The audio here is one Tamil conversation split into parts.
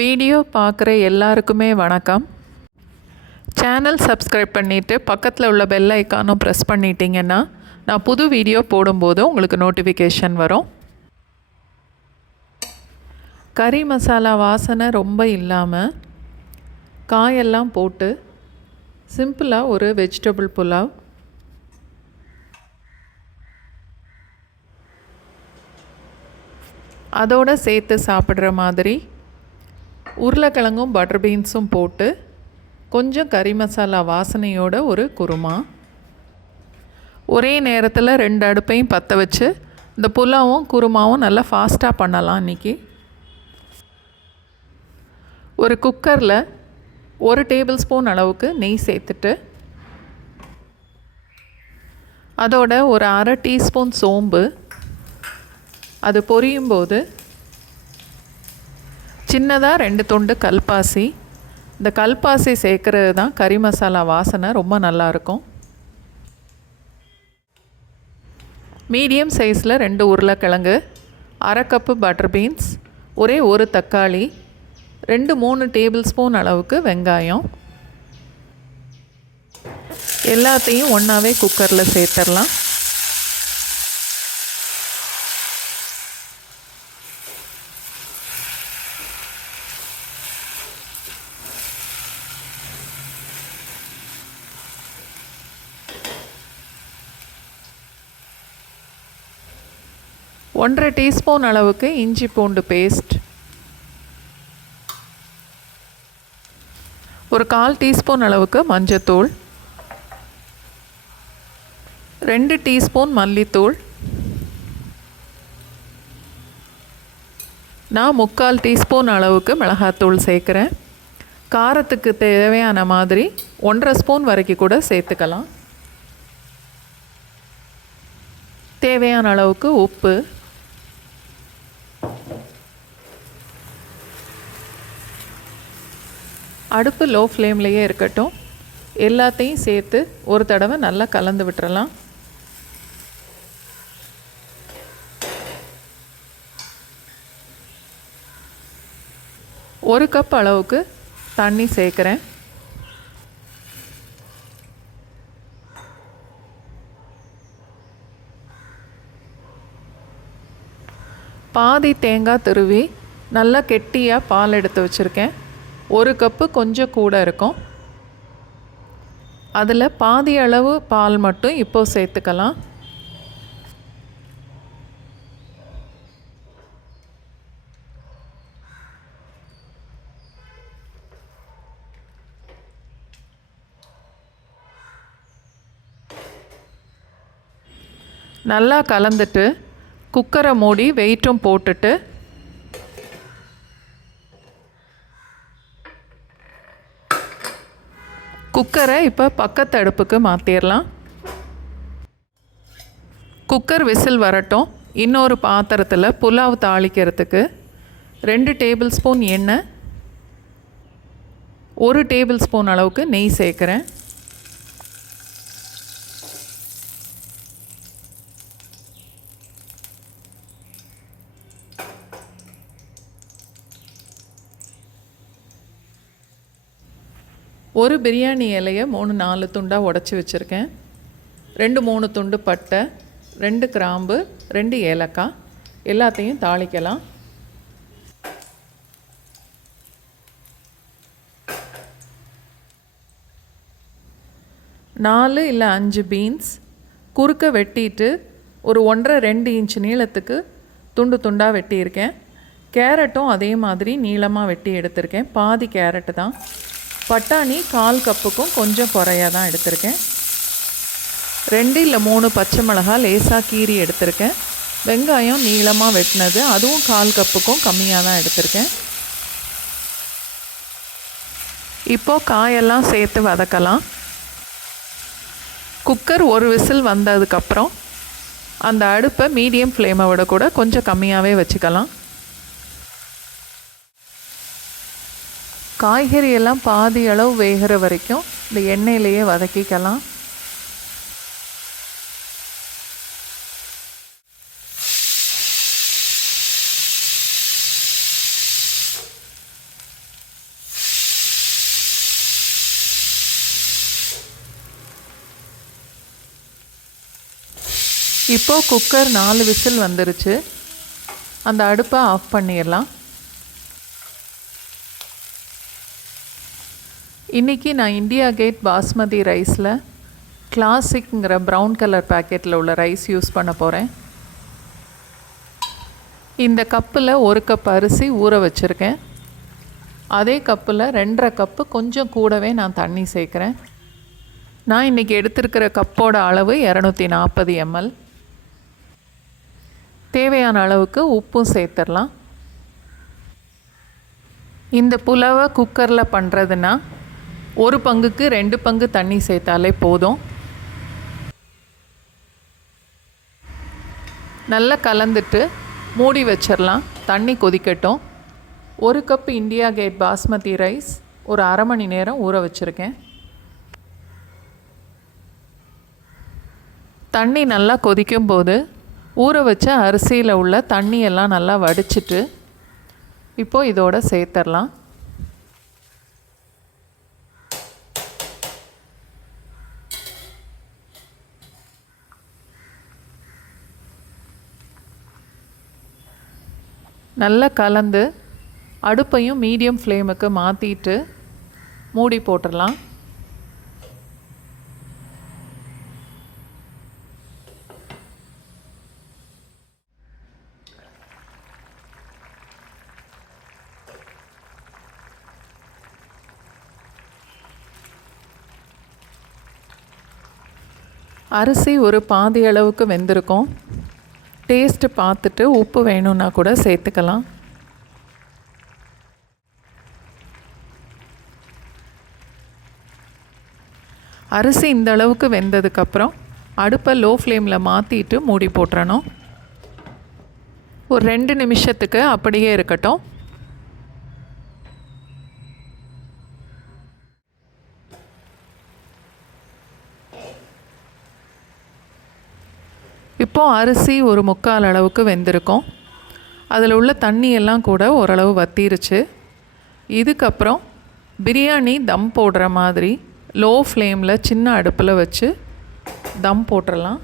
வீடியோ பார்க்குற எல்லாருக்குமே வணக்கம். சேனல் சப்ஸ்கிரைப் பண்ணிவிட்டு பக்கத்தில் உள்ள பெல் ஐக்கானும் ப்ரெஸ் பண்ணிட்டீங்கன்னா நான் புது வீடியோ போடும்போது உங்களுக்கு நோட்டிஃபிகேஷன் வரும். கறி மசாலா வாசனை ரொம்ப இல்லாமல் காயெல்லாம் போட்டு சிம்பிளாக ஒரு வெஜிடபிள் புலாவ். அதோடு சேர்த்து சாப்பிட்ற மாதிரி உருளைக்கிழங்கும் பட்டர் பீன்ஸும் போட்டு கொஞ்சம் கறி மசாலா வாசனையோட ஒரு குருமா. ஒரே நேரத்தில் 2 அடுப்பையும் பற்ற வச்சு இந்த புலாவும் குருமாவும் நல்லா ஃபாஸ்ட்டாக பண்ணலாம். இன்றைக்கி ஒரு குக்கரில் 1 டேபிள் ஸ்பூன் அளவுக்கு நெய் சேர்த்துட்டு அதோட ஒரு அரை டீஸ்பூன் சோம்பு, அது பொரியும் போது சின்னதாக 2 துண்டு கல்பாசி. இந்த கல்பாசி சேர்க்குறது தான் கறி மசாலா வாசனை ரொம்ப நல்லாயிருக்கும். மீடியம் சைஸில் 2 உருளைக்கிழங்கு, அரை கப்பு பட்டர் பீன்ஸ், ஒரே ஒரு தக்காளி, 2-3 டேபிள் ஸ்பூன் அளவுக்கு வெங்காயம், எல்லாத்தையும் ஒன்றாவே குக்கரில் சேர்த்துடலாம். ஒன்றரை டீஸ்பூன் அளவுக்கு இஞ்சி பூண்டு பேஸ்ட், ஒரு 1/4 டீஸ்பூன் அளவுக்கு மஞ்சத்தூள், 2 டீஸ்பூன் மல்லித்தூள், நான் 3/4 டீஸ்பூன் அளவுக்கு மிளகாத்தூள் சேர்க்குறேன். காரத்துக்கு தேவையான மாதிரி 1.5 ஸ்பூன் வரைக்கும் கூட சேர்த்துக்கலாம். தேவையான அளவுக்கு உப்பு, அடுப்பு லோ ஃப்ளேம்லேயே இருக்கட்டும். எல்லாத்தையும் சேர்த்து ஒரு தடவை நல்லா கலந்து விட்டுறலாம். ஒரு கப் அளவுக்கு தண்ணி சேர்க்குறேன். பாதி தேங்காய் துருவி நல்லா கெட்டியாக பால் எடுத்து வச்சுருக்கேன். 1 கப்பு கொஞ்சம் கூட இருக்கும். அதில் பாதி அளவு பால் மட்டும் இப்போது சேர்த்துக்கலாம். நல்லா கலந்துட்டு குக்கரை மூடி வெயிட்டும் போட்டுட்டு குக்கரை இப்போ பக்கத்து அடுப்புக்கு மாற்றிடலாம். குக்கர் விசில் வரட்டும். இன்னொரு பாத்திரத்தில் புலாவ் தாளிக்கிறதுக்கு 2 டேபிள் ஸ்பூன் எண்ணெய், 1 டேபிள் ஸ்பூன் அளவுக்கு நெய் சேர்க்குறேன். ஒரு பிரியாணி இலையை 3-4 துண்டாக உடச்சி வச்சுருக்கேன். 2-3 துண்டு பட்டை, 2 கிராம்பு, 2 ஏலக்காய், எல்லாத்தையும் தாளிக்கலாம். நாலு இல்லை 5 பீன்ஸ் குறுக்க வெட்டிட்டு ஒரு 1.5-2 இன்ச் நீளத்துக்கு துண்டு துண்டாக வெட்டியிருக்கேன். கேரட்டும் அதே மாதிரி நீளமாக வெட்டி எடுத்திருக்கேன். பாதி கேரட்டு தான். பட்டாணி 1/4 கப்புக்கும் கொஞ்சம் குறையாக தான் எடுத்திருக்கேன். 2 இல்லை 3 பச்சை மிளகாய் லேசாக கீரி எடுத்திருக்கேன். வெங்காயம் நீளமாக வெட்டினது, அதுவும் 1/4 கப்புக்கும் கம்மியாக தான் எடுத்திருக்கேன். இப்போது காயெல்லாம் சேர்த்து வதக்கலாம். குக்கர் ஒரு விசில் வந்ததுக்கப்புறம் அந்த அடுப்பை மீடியம் ஃப்ளேமை விட கூட கொஞ்சம் கம்மியாகவே வச்சுக்கலாம். காய்கறி எல்லாம் பாதி அளவு வேகிற வரைக்கும் இந்த எண்ணெயிலேயே வதக்கிக்கலாம். இப்போது குக்கர் 4 விசில் வந்துருச்சு. அந்த அடுப்பை ஆஃப் பண்ணிடலாம். இன்றைக்கி நான் இந்தியா கேட் பாஸ்மதி ரைஸில் கிளாசிக்ங்கிற ப்ரௌன் கலர் பேக்கெட்டில் உள்ள ரைஸ் யூஸ் பண்ண போகிறேன். இந்த கப்பில் 1 கப் அரிசி ஊற வச்சுருக்கேன். அதே கப்பில் 2.5 கப்பு கொஞ்சம் கூடவே நான் தண்ணி சேர்க்குறேன். நான் இன்றைக்கி எடுத்திருக்கிற கப்போட அளவு 240 ml. தேவையான அளவுக்கு உப்பும் சேர்த்துடலாம். இந்த புலாவை குக்கரில் பண்ணுறதுன்னா 1 பங்குக்கு 2 பங்கு தண்ணி சேர்த்தாலே போதும். நல்லா கலந்துட்டு மூடி வச்சிடலாம். தண்ணி கொதிக்கட்டும். 1 cup India Gate basmati rice ஒரு அரை மணி நேரம் ஊற வச்சுருக்கேன். தண்ணி நல்லா கொதிக்கும்போது ஊற வச்ச அரிசியில் உள்ள தண்ணியெல்லாம் நல்லா வடிச்சிட்டு இப்போது இதோட சேர்த்துடலாம். நல்லா கலந்து அடுப்பையும் மீடியம் ஃப்ளேமுக்கு மாற்றிட்டு மூடி போட்டுடலாம். அரிசி ஒரு பாதி அளவுக்கு வெந்திருக்கும். டேஸ்ட்டு பார்த்துட்டு உப்பு வேணும்னா கூட சேர்த்துக்கலாம். அரிசி இந்த அளவுக்கு வெந்ததுக்கப்புறம் அடுப்பை லோ ஃப்ளேமில் மாற்றிட்டு மூடி போட்டுறணும். ஒரு 2 நிமிஷத்துக்கு அப்படியே இருக்கட்டும். இப்போது அரிசி ஒரு 3/4 அளவுக்கு வெந்திருக்கும். அதில் உள்ள தண்ணியெல்லாம் கூட ஓரளவு வத்திருச்சு. இதுக்கப்புறம் பிரியாணி தம் போடுற மாதிரி லோ ஃப்ளேமில் சின்ன அடுப்பில் வச்சு தம் போட்டுடலாம்.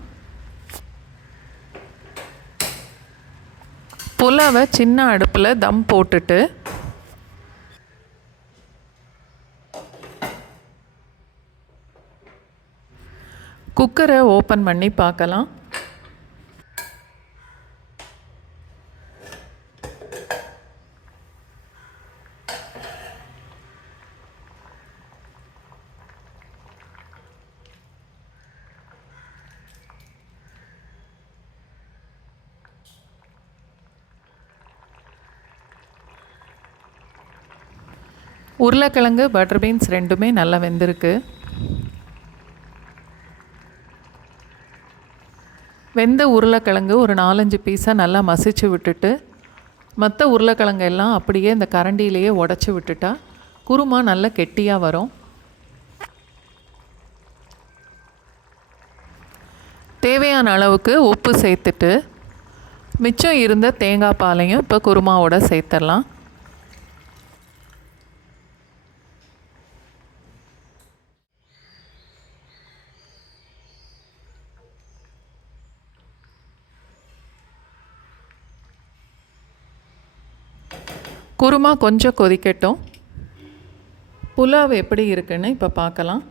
புலாவை சின்ன அடுப்பில் தம் போட்டுட்டு குக்கரை ஓப்பன் பண்ணி பார்க்கலாம். உருளைக்கிழங்கு பட்டர் பீன்ஸ் ரெண்டுமே நல்லா வெந்திருக்கு. வெந்த உருளைக்கிழங்கு ஒரு 4-5 பீஸாக நல்லா மசிச்சு விட்டுட்டு மற்ற உருளைக்கிழங்கு எல்லாம் அப்படியே இந்த கரண்டியிலேயே உடச்சி விட்டுட்டா குருமா நல்லா கெட்டியாக வரும். தேவையான அளவுக்கு உப்பு சேர்த்துட்டு மிச்சம் இருந்த தேங்காய் பாலையும் இப்போ குருமாவோட சேர்த்துடலாம். குருமா கொஞ்சம் கொதிக்கட்டும். புலாவ் எப்படி இருக்குன்னு இப்போ பார்க்கலாம்.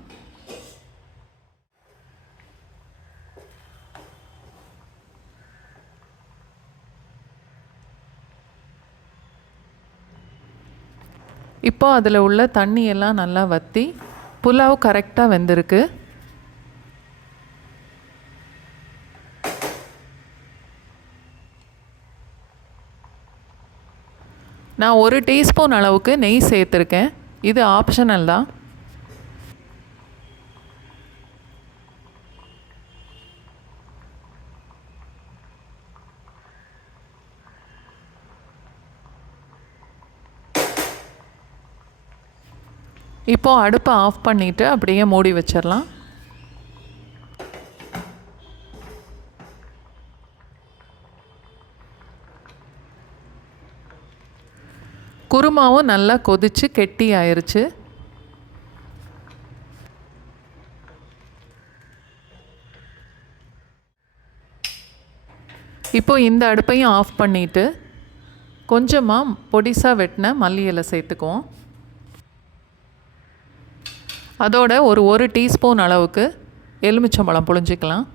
இப்போ அதில் உள்ள தண்ணியெல்லாம் நல்லா வற்றி புலாவ் கரெக்டாக வெந்திருக்கு. நான் 1 டீஸ்பூன் அளவுக்கு நெய் சேர்த்துருக்கேன். இது ஆப்ஷனல் தான். இப்போது அடுப்பை ஆஃப் பண்ணிவிட்டு அப்படியே மூடி வச்சிடலாம். குருமாவும் நல்லா கொதித்து கெட்டி ஆயிருச்சு. இப்போது இந்த அடுப்பையும் ஆஃப் பண்ணிவிட்டு கொஞ்சமாக பொடிசாக வெட்டின மல்லி இலை சேர்த்துக்குவோம். அதோட ஒரு டீஸ்பூன் அளவுக்கு எலுமிச்சம்பழம் புழிஞ்சிக்கலாம்.